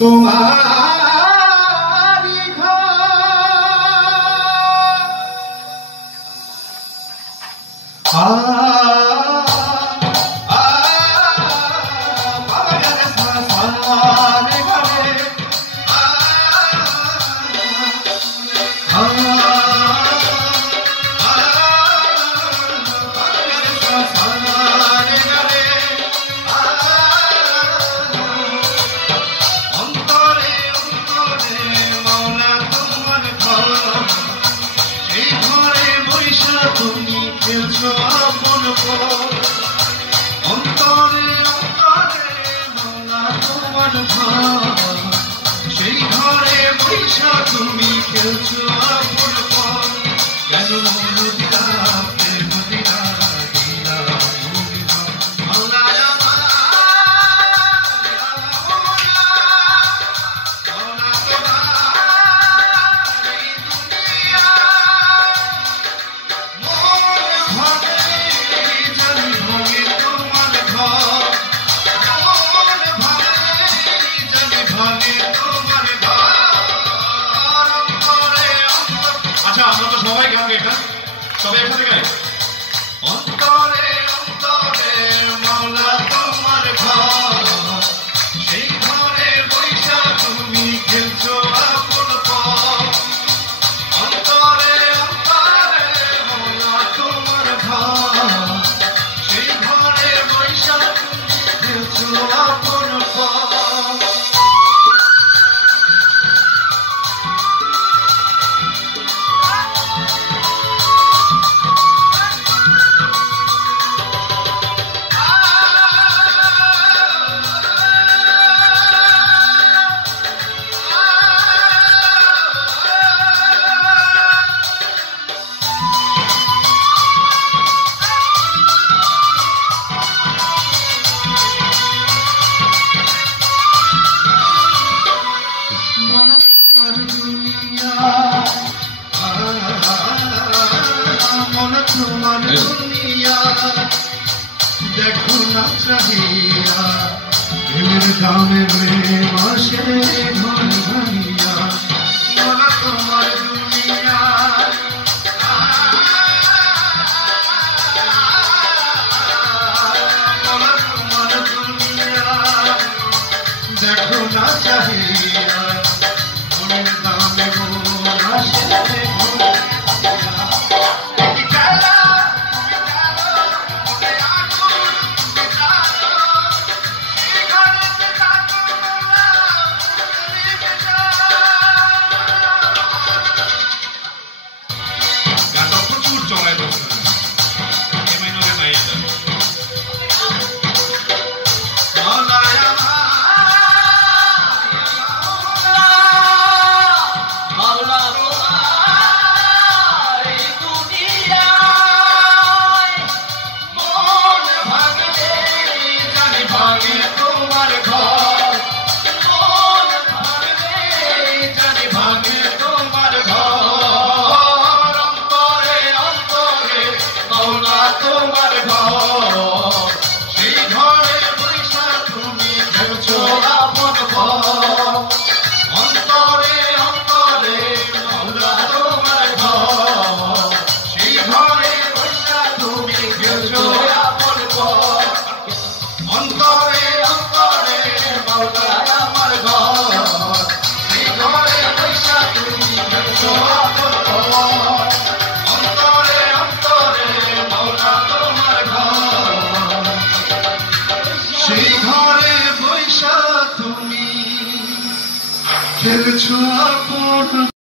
তোমারি ঘর তুমি খেলছো আপন অন্তরে অন্তরে মৌলা তোমার ঘর সেই ঘরে বৈশা তুমি খেলছো আপন কেন মৌলুদিরা প্রেমদিরা দিলা মৌলা আমরা তো সবাই গান এটা সবাই একসাথে গাই অন্তরে অন্তরে মৌলা তোমার ঘর সেই ঘরে বৈশা তুমি খেলছো আপন অন্তরে অন্তরে মৌলা তোমার ঘর সেই ঘরে বৈশা তুমি খেলছো আপন তোমার দুনিয়া দেখো না চাহিয়া প্রেমের দামে মাসে ঘর ভাঙিয়া তোমার দুনিয়া তোমার দুনিয়া দেখো না চাহিয়া প্রেমের দামে মাসে তোমার ঘর সেই ঘরে বৈশা তুমি খেলছো আপন অন্তরে অন্তরে মৌলা তোমার ঘর সেই ঘরে বৈশা তুমি খেলছো আপন অন্তরে অন্তরে মৌলা আমার ঘর সেই ঘরে বৈশা তুমি খেলছো আপন সেই ঘরে বৈশা তুমি খেলছো আপন।